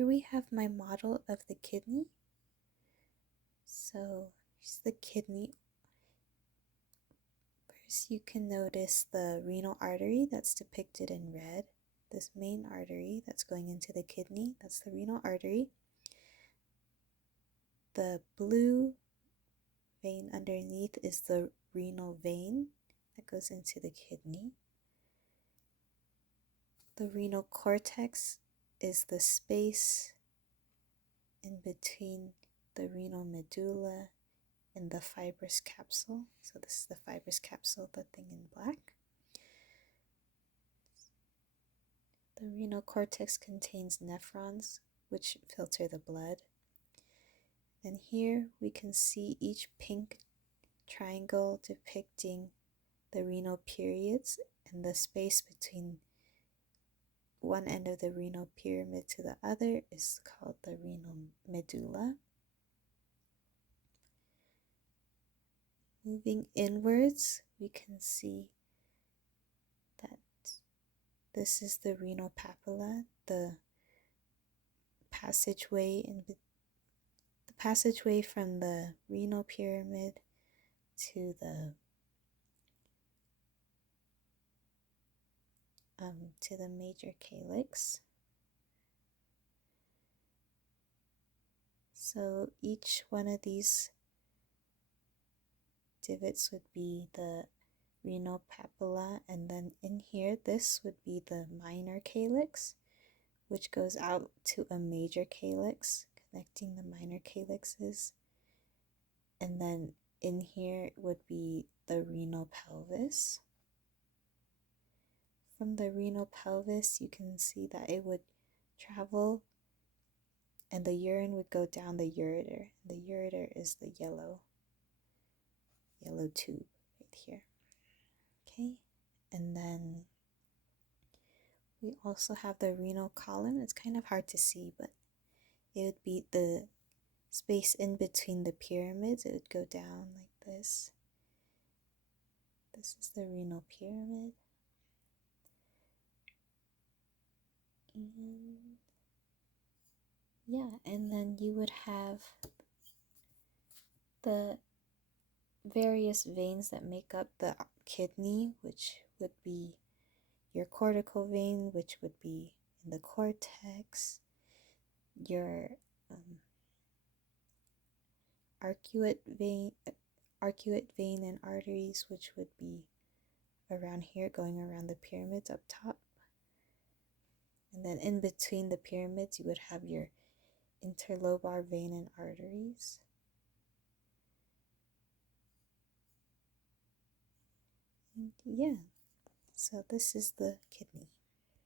here we have my model of the kidney. So here's the kidney. First, you can notice the renal artery that's depicted in red. This main artery that's going into the kidney, that's the renal artery. The blue vein underneath is the renal vein that goes into the kidney. The renal cortex is the space in between the renal medulla and the fibrous capsule. So this is the fibrous capsule, the thing in black. The renal cortex contains nephrons, which filter the blood. And here we can see each pink triangle depicting the renal periods, and the space between one end of the renal pyramid to the other is called the renal medulla. Moving inwards, we can see that this is the renal papilla, the passageway from the renal pyramid to the major calyx. So each one of these divots would be the renal papilla, and then in here this would be the minor calyx, which goes out to a major calyx, connecting the minor calyxes. And then in here would be the renal pelvis. From the renal pelvis, you can see that it would travel and the urine would go down the ureter. The ureter is the yellow tube right here. Okay, and then we also have the renal column. It's kind of hard to see, but it would be the space in between the pyramids. It would go down like this. This is the renal pyramid. And yeah, and then you would have the various veins that make up the kidney, which would be your cortical vein, which would be in the cortex, your arcuate vein and arteries, which would be around here, going around the pyramids up top. And then in between the pyramids, you would have your interlobar vein and arteries. And yeah, so this is the kidney.